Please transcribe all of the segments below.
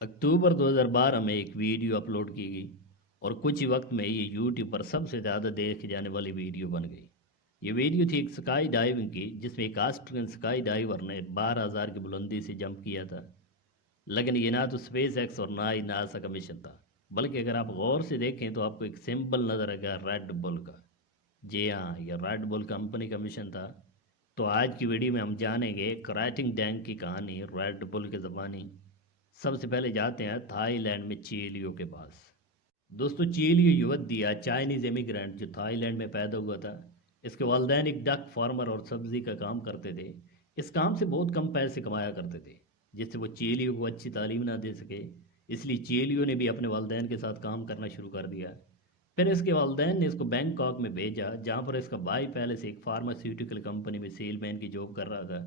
اکتوبر 2012 میں ایک video upload کی گئی اور کچھ ہی وقت میں یہ یوٹیوب پر سب سے زیادہ دیکھے جانے والی ویڈیو بن گئی۔ یہ ویڈیو تھی ایک سکائی ڈائیونگ کی، جس میں ایک آسٹریلین سکائی ڈائیور نے 12,000 کی بلندی سے جمپ کیا تھا۔ لیکن یہ نہ تو اسپیس ایکس اور نہ ہی ناسا کا مشن تھا، بلکہ اگر آپ غور سے دیکھیں تو آپ کو ایک سمبل نظر آئے گا، ریڈ بل کا۔ جی ہاں، یہ ریڈ بل کمپنی کا مشن تھا۔ تو آج کی ویڈیو میں ہم جانیں گے کریٹنگ ڈینگ کی کہانی، ریڈ بل کے زبانی۔ سب سے پہلے جاتے ہیں تھائی لینڈ میں چیلیو کے پاس۔ دوستو، چیلیو یودھیا چائنیز امیگرینٹ جو تھائی لینڈ میں پیدا ہوا تھا۔ اس کے والدین ایک ڈک فارمر اور سبزی کا کام کرتے تھے۔ اس کام سے بہت کم پیسے کمایا کرتے تھے، جس سے وہ چیلیو کو اچھی تعلیم نہ دے سکے۔ اس لیے چیلیو نے بھی اپنے والدین کے ساتھ کام کرنا شروع کر دیا۔ پھر اس کے والدین نے اس کو بینکاک میں بھیجا، جہاں پر اس کا بھائی پہلے سے ایک فارماسیوٹیکل کمپنی میں سیل مین کی جاب کر رہا تھا۔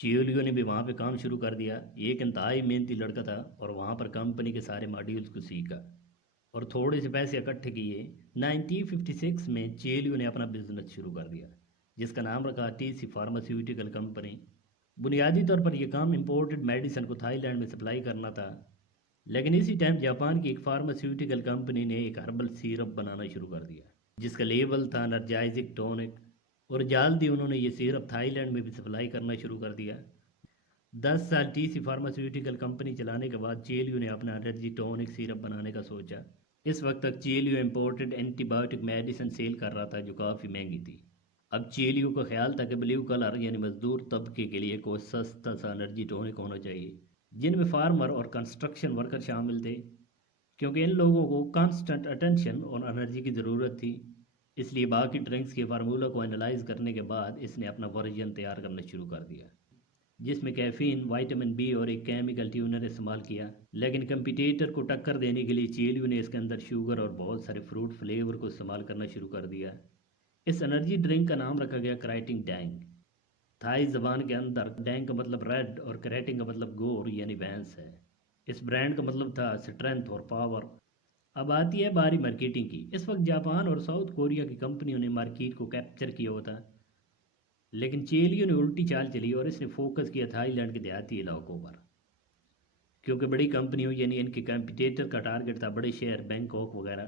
چیولیو نے بھی وہاں پہ کام شروع کر دیا۔ ایک انتہائی محنتی لڑکا تھا اور وہاں پر کمپنی کے سارے ماڈیولز کو سیکھا اور تھوڑے سے پیسے اکٹھے کیے۔ 1956 میں چیلیو نے اپنا بزنس شروع کر دیا، جس کا نام رکھا ٹی سی فارماسیوٹیکل کمپنی۔ بنیادی طور پر یہ کام امپورٹڈ میڈیسن کو تھائی لینڈ میں سپلائی کرنا تھا، لیکن اسی ٹائم جاپان کی ایک فارماسیوٹیکل کمپنی نے ایک ہربل سیرپ بنانا شروع کر دیا، جس کا لیبل تھا انرجائزک ٹونک، اور جلد ہی انہوں نے یہ سیرپ تھائی لینڈ میں بھی سپلائی کرنا شروع کر دیا۔ 10 سال ٹی سی فارماسیوٹیکل کمپنی چلانے کے بعد چیلیو نے اپنا انرجی ٹونک سیرپ بنانے کا سوچا۔ اس وقت تک چیلیو imported antibiotic medicine sale کر رہا تھا، جو کافی مہنگی تھی۔ اب چیلیو کا خیال تھا کہ بلیو کلر یعنی مزدور طبقے کے لیے کوئی سستا سا انرجی ٹونک ہونا چاہیے، جن میں فارمر اور کنسٹرکشن ورکر شامل تھے، کیونکہ ان لوگوں کو کانسٹنٹ اٹینشن اور انرجی کی ضرورت تھی۔ اس لیے باقی ڈرنکس کے فارمولہ کو انالائز کرنے کے بعد اس نے اپنا ورژن تیار کرنا شروع کر دیا، جس میں کیفین، وائٹامن بی اور ایک کیمیکل ٹیونر استعمال کیا۔ لیکن کمپیٹیٹر کو ٹکر دینے کے لیے چیلیو نے اس کے اندر شوگر اور بہت سارے فروٹ فلیور کو استعمال کرنا شروع کر دیا۔ اس انرجی ڈرنک کا نام رکھا گیا کریٹنگ ڈینگ۔ تھائی زبان کے اندر ڈینگ کا مطلب ریڈ اور کریٹنگ کا مطلب گور یعنی بھینس ہے۔ اس برانڈ کا مطلب تھا اسٹرینتھ اور پاور۔ اب آتی ہے باری مارکیٹنگ کی۔ اس وقت جاپان اور ساؤتھ کوریا کی کمپنیوں نے مارکیٹ کو کیپچر کیا ہوا تھا، لیکن چیلیو نے الٹی چال چلی اور اس نے فوکس کیا تھائی لینڈ کے دیہاتی علاقوں پر، کیونکہ بڑی کمپنیوں یعنی ان کے کمپیٹیٹر کا ٹارگٹ تھا بڑے شہر بینکاک وغیرہ۔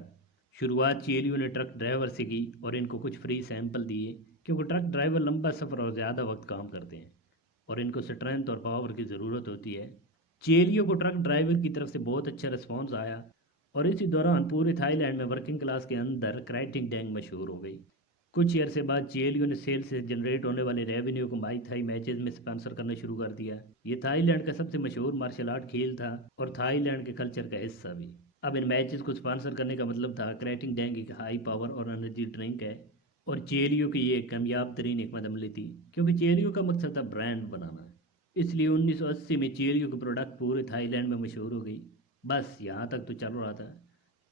شروعات چیلیو نے ٹرک ڈرائیور سے کی اور ان کو کچھ فری سیمپل دیے، کیونکہ ٹرک ڈرائیور لمبا سفر اور زیادہ وقت کام کرتے ہیں اور ان کو اسٹرینتھ اور پاور کی ضرورت ہوتی ہے۔ چیلیو کو ٹرک ڈرائیور کی طرف سے بہت اچھا رسپانس آیا اور اسی دوران پورے تھائی لینڈ میں ورکنگ کلاس کے اندر کریٹنگ ڈینگ مشہور ہو گئی۔ کچھ عرصے بعد چیلیو نے سیل سے جنریٹ ہونے والے ریونیو کو مائی تھائی میچز میں سپانسر کرنا شروع کر دیا۔ یہ تھائی لینڈ کا سب سے مشہور مارشل آرٹ کھیل تھا اور تھائی لینڈ کے کلچر کا حصہ بھی۔ اب ان میچز کو سپانسر کرنے کا مطلب تھا کریٹنگ ڈینگ ایک ہائی پاور اور انرجی ڈرنک ہے، اور چیلیو کی یہ ایک کامیاب ترین حکمت عملی تھی، کیونکہ چیلیو کا مقصد تھا برانڈ بنانا۔ اس لیے 1980 میں چیلیو کی پروڈکٹ پورے تھائی لینڈ میں مشہور ہو گئی۔ بس یہاں تک تو چل رہا تھا،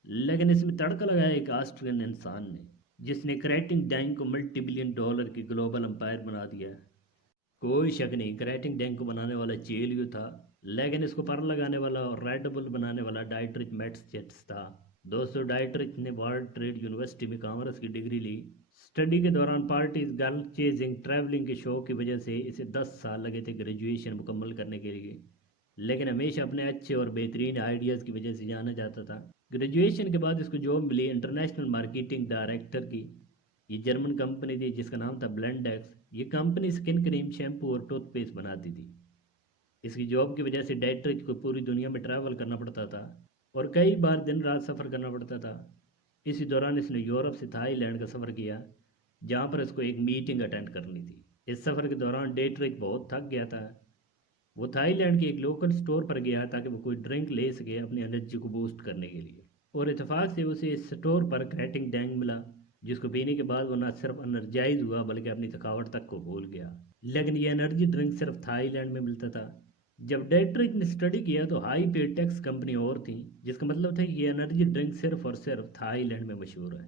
لیکن اس میں تڑکا لگایا ایک آسٹریلین انسان نے، جس نے کریٹنگ ڈینگ کو ملٹی بلین ڈالر کی گلوبل امپائر بنا دیا۔ کوئی شک نہیں، کریٹنگ ڈینگ کو بنانے والا چیلیو تھا، لیکن اس کو پر لگانے والا اور ریڈ بل بنانے والا ڈائٹرچ میٹس تھا۔ دوستو، ڈائٹرچ نے ورلڈ ٹریڈ یونیورسٹی میں کامرس کی ڈگری لی۔ اسٹڈی کے دوران پارٹیز، گرل چیزنگ، ٹریولنگ کے شوق کی وجہ سے اسے 10 سال لگے تھے گریجویشن مکمل کرنے کے لیے، لیکن ہمیشہ اپنے اچھے اور بہترین آئیڈیاز کی وجہ سے جانا جاتا تھا۔ گریجویشن کے بعد اس کو جاب ملی انٹرنیشنل مارکیٹنگ ڈائریکٹر کی۔ یہ جرمن کمپنی تھی جس کا نام تھا بلینڈیکس۔ یہ کمپنی سکن کریم، شیمپو اور ٹوتھ پیسٹ بناتی تھی۔ اس کی جاب کی وجہ سے ڈائٹرچ کو پوری دنیا میں ٹریول کرنا پڑتا تھا اور کئی بار دن رات سفر کرنا پڑتا تھا۔ اسی دوران اس نے یورپ سے تھائی لینڈ کا سفر کیا، جہاں پر اس کو ایک میٹنگ اٹینڈ کرنی تھی۔ اس سفر کے دوران ڈائٹرچ بہت تھک گیا تھا۔ وہ تھائی لینڈ کے ایک لوکل سٹور پر گیا تاکہ وہ کوئی ڈرنک لے سکے اپنی انرجی کو بوسٹ کرنے کے لیے، اور اتفاق سے اسے اس سٹور پر کریٹنگ ڈینگ ملا، جس کو پینے کے بعد وہ نہ صرف انرجائز ہوا بلکہ اپنی تھکاوٹ تک کو بھول گیا۔ لیکن یہ انرجی ڈرنک صرف تھائی لینڈ میں ملتا تھا۔ جب ڈائٹرچ نے اسٹڈی کیا تو ہائی پے ٹیکس کمپنی اور تھیں، جس کا مطلب تھا کہ یہ انرجی ڈرنک صرف اور صرف تھائی لینڈ میں مشہور ہے،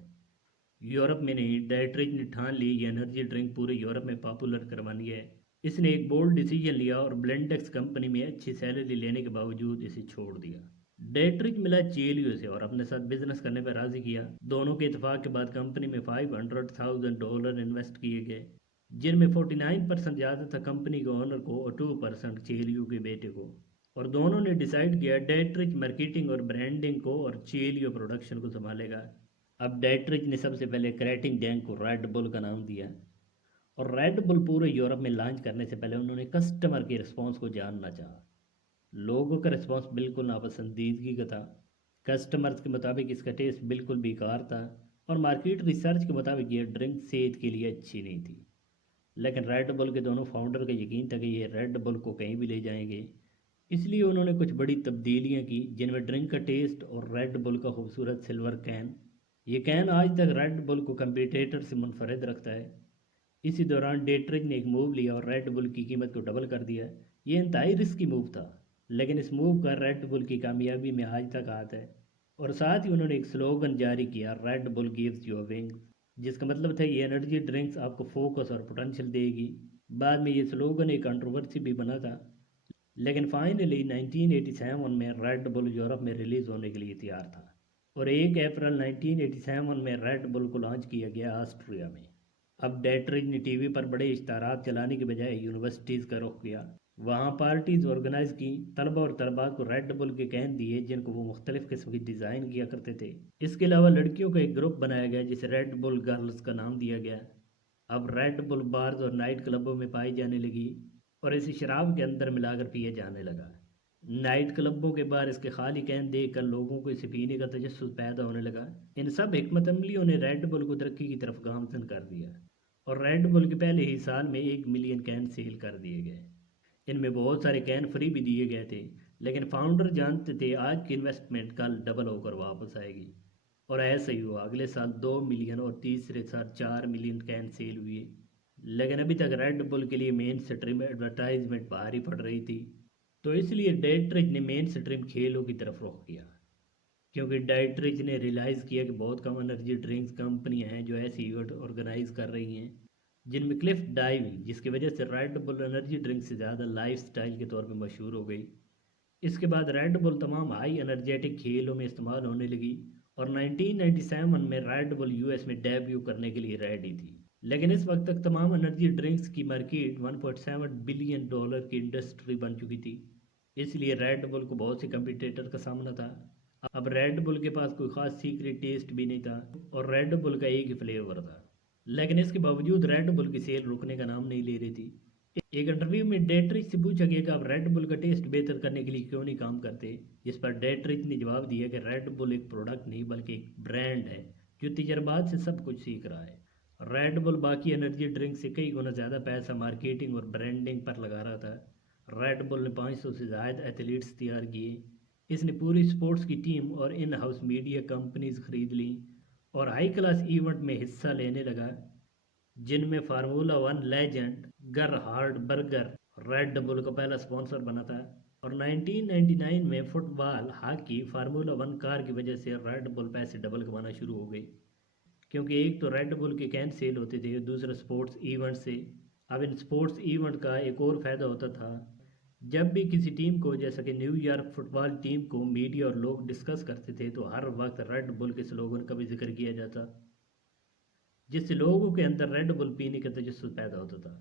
یورپ میں نہیں۔ ڈائٹرچ نے ٹھان لی یہ انرجی ڈرنک پورے یورپ میں پاپولر کروانی ہے۔ اس نے ایک بولڈ ڈیسیجن لیا اور بلینڈیکس کمپنی میں اچھی سیلری لینے کے باوجود اسے چھوڑ دیا۔ ڈائٹرچ ملا چیلیو سے اور اپنے ساتھ بزنس کرنے پر راضی کیا۔ دونوں کے اتفاق کے بعد کمپنی میں $500,000 انویسٹ کیے گئے، جن میں 49% جاتا تھا کمپنی کے اونر کو اور 2% چیلیو کے بیٹے کو۔ اور دونوں نے ڈیسائیڈ کیا ڈیٹرچ مارکیٹنگ اور برانڈنگ کو اور چیلیو پروڈکشن کو سنبھالے گا۔ اب ڈیٹرچ نے سب سے پہلے کریٹنگ ڈینک کو ریڈ بل کا نام دیا، اور ریڈ بل پورے یورپ میں لانچ کرنے سے پہلے انہوں نے کسٹمر کے رسپانس کو جاننا چاہا۔ لوگوں کا رسپانس بالکل ناپسندیدگی کا تھا، کسٹمرز کے مطابق اس کا ٹیسٹ بالکل بیکار تھا، اور مارکیٹ ریسرچ کے مطابق یہ ڈرنک صحت کے لیے اچھی نہیں تھی۔ لیکن ریڈ بل کے دونوں فاؤنڈر کا یقین تھا کہ یہ ریڈ بل کو کہیں بھی لے جائیں گے، اس لیے انہوں نے کچھ بڑی تبدیلیاں کی جن میں ڈرنک کا ٹیسٹ اور ریڈ بل کا خوبصورت سلور کین۔ یہ کین آج تک ریڈ بل کو کمپیٹیٹر سے منفرد رکھتا ہے۔ اسی دوران ڈیٹرچ نے ایک موو لیا اور ریڈ بل کی قیمت کو ڈبل کر دیا۔ یہ انتہائی رسکی موو تھا، لیکن اس موو کا ریڈ بل کی کامیابی میں آج تک ہاتھ ہے۔ اور ساتھ ہی انہوں نے ایک سلوگن جاری کیا، Red Bull gives you wings, جس کا مطلب تھا یہ انرجی ڈرنکس آپ کو فوکس اور پوٹینشیل دے گی۔ بعد میں یہ سلوگن ایک کنٹروورسی بھی بنا تھا، لیکن فائنلی 1987 میں ریڈ بل یورپ میں ریلیز ہونے کے لیے تیار تھا، اور 1 اپریل 1987 میں ریڈ بل کو لانچ کیا گیا آسٹریا میں۔ اب ڈیٹرچ نے ٹی وی پر بڑے اشتہارات چلانے کے بجائے یونیورسٹیز کا رخ کیا، وہاں پارٹیز آرگنائز کی، طلبہ اور طلبات کو ریڈ بل کے کین دیے جن کو وہ مختلف قسم کی ڈیزائن کیا کرتے تھے۔ اس کے علاوہ لڑکیوں کا ایک گروپ بنایا گیا جسے ریڈ بل گرلز کا نام دیا گیا۔ اب ریڈ بل بارز اور نائٹ کلبوں میں پائی جانے لگی اور اسے شراب کے اندر ملا کر پیا جانے لگا۔ نائٹ کلبوں کے باہر اس کے خالی کین دیکھ کر لوگوں کو اسے پینے کا تجسس پیدا ہونے لگا۔ ان سب حکمت عملیوں نے ریڈ بل کو ترقی کی طرف گامزن کر دیا، اور ریڈ بل کے پہلے ہی سال میں 1 ملین کین سیل کر دیے گئے۔ ان میں بہت سارے کین فری بھی دیے گئے تھے، لیکن فاؤنڈر جانتے تھے آج کی انویسٹمنٹ کل ڈبل ہو کر واپس آئے گی، اور ایسا ہی ہوا۔ اگلے سال 2 ملین اور تیسرے سال 4 ملین کین سیل ہوئے، لیکن ابھی تک ریڈ بل کے لیے مین سٹریم ایڈورٹائزمنٹ بھاری پڑ رہی تھی، تو اس لیے ڈیٹرچ نے مین سٹریم کھیلوں کی طرف رخ کیا، کیونکہ ڈیٹرچ نے ریلائز کیا کہ بہت کم انرجی ڈرنکس کمپنیاں ہیں جو ایسی ایونٹ آرگنائز کر رہی ہیں جن میں کلف ڈائیونگ، جس کی وجہ سے ریڈ بل انرجی ڈرنک سے زیادہ لائف سٹائل کے طور پہ مشہور ہو گئی۔ اس کے بعد ریڈ بل تمام ہائی انرجیٹک کھیلوں میں استعمال ہونے لگی، اور 1997 میں ریڈ بل یو ایس میں ڈیبیو کرنے کے لیے ریڈی تھی، لیکن اس وقت تک تمام انرجی ڈرنکس کی مارکیٹ $1.7 بلین کی انڈسٹری بن چکی تھی، اس لیے ریڈ بل کو بہت سے کمپیٹیٹر کا سامنا تھا۔ اب ریڈ بل کے پاس کوئی خاص سیکریٹ ٹیسٹ بھی نہیں تھا، اور ریڈ بل کا ایک ہی فلیور تھا، لیکن اس کے باوجود ریڈ بل کی سیل رکنے کا نام نہیں لے رہی تھی۔ ایک انٹرویو میں ڈیٹرچ سے پوچھا گیا کہ آپ ریڈ بل کا ٹیسٹ بہتر کرنے کے لیے کیوں نہیں کام کرتے، جس پر ڈیٹرچ نے جواب دیا کہ ریڈ بل ایک پروڈکٹ نہیں بلکہ ایک برانڈ ہے جو تجربات سے سب کچھ سیکھ رہا ہے۔ ریڈ بل باقی انرجی ڈرنک سے کئی گنا زیادہ پیسہ مارکیٹنگ اور برانڈنگ پر لگا رہا تھا۔ ریڈ بل نے 500 سے زائد ایتھلیٹس تیار کیے، اس نے پوری سپورٹس کی ٹیم اور ان ہاؤس میڈیا کمپنیز خرید لیں، اور ہائی کلاس ایونٹ میں حصہ لینے لگا جن میں فارمولا 1 لیجنڈ گرہارڈ برگر ریڈ بل کا پہلا سپانسر بنا تھا، اور 1999 میں فٹ بال، ہاکی، فارمولا 1 کار کی وجہ سے ریڈ بل پیسے ڈبل کمانا شروع ہو گئی، کیونکہ ایک تو ریڈ بل کے کین سیل ہوتے تھے، دوسرا سپورٹس ایونٹ سے۔ اب ان سپورٹس ایونٹ کا ایک اور فائدہ ہوتا تھا، جب بھی کسی ٹیم کو، جیسا کہ نیو یارک فٹ بال ٹیم کو، میڈیا اور لوگ ڈسکس کرتے تھے تو ہر وقت ریڈ بل کے سلوگن کا بھی ذکر کیا جاتا، جس سے لوگوں کے اندر ریڈ بل پینے کا تجسس پیدا ہوتا تھا۔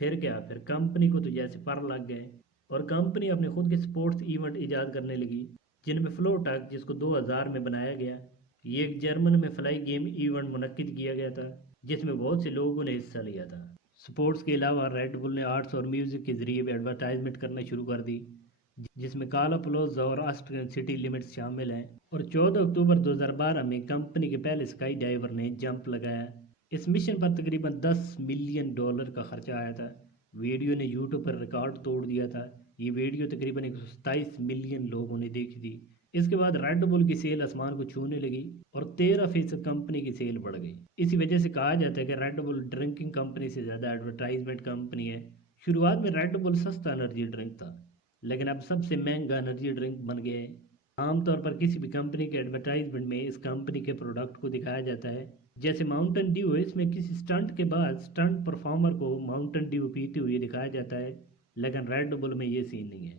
پھر کیا، پھر کمپنی کو تو جیسے پر لگ گئے، اور کمپنی اپنے خود کے سپورٹس ایونٹ ایجاد کرنے لگی، جن میں فلو ٹاک، جس کو 2000 میں بنایا گیا، یہ ایک جرمن میں فلائی گیم ایونٹ منعقد کیا گیا تھا جس میں بہت سے لوگوں نے حصہ لیا تھا۔ سپورٹس کے علاوہ ریڈ بل نے آرٹس اور میوزک کے ذریعے بھی ایڈورٹائزمنٹ کرنا شروع کر دی، جس میں کالا پلوزا اور آسٹرین سٹی لیمٹس شامل ہیں، اور 14 اکتوبر 2012 میں کمپنی کے پہلے اسکائی ڈائیور نے جمپ لگایا۔ اس مشن پر تقریباً $10 ملین کا خرچہ آیا تھا۔ ویڈیو نے یوٹیوب پر ریکارڈ توڑ دیا تھا، یہ ویڈیو تقریباً 127 ملین لوگوں نے دیکھی تھی۔ اس کے بعد ریڈ بل کی سیل آسمان کو چھونے لگی اور 13% کمپنی کی سیل بڑھ گئی۔ اسی وجہ سے کہا جاتا ہے کہ ریڈ بل ڈرنکنگ کمپنی سے زیادہ ایڈورٹائزمنٹ کمپنی ہے۔ شروعات میں ریڈ بل سستا انرجی ڈرنک تھا، لیکن اب سب سے مہنگا انرجی ڈرنک بن گیا ہے۔ عام طور پر کسی بھی کمپنی کے ایڈورٹائزمنٹ میں اس کمپنی کے پروڈکٹ کو دکھایا جاتا ہے، جیسے ماؤنٹن ڈیو، اس میں کسی سٹنٹ کے بعد سٹنٹ پرفارمر کو ماؤنٹن ڈیو پیتے ہوئے دکھایا جاتا ہے، لیکن ریڈ بل میں یہ سین نہیں ہے۔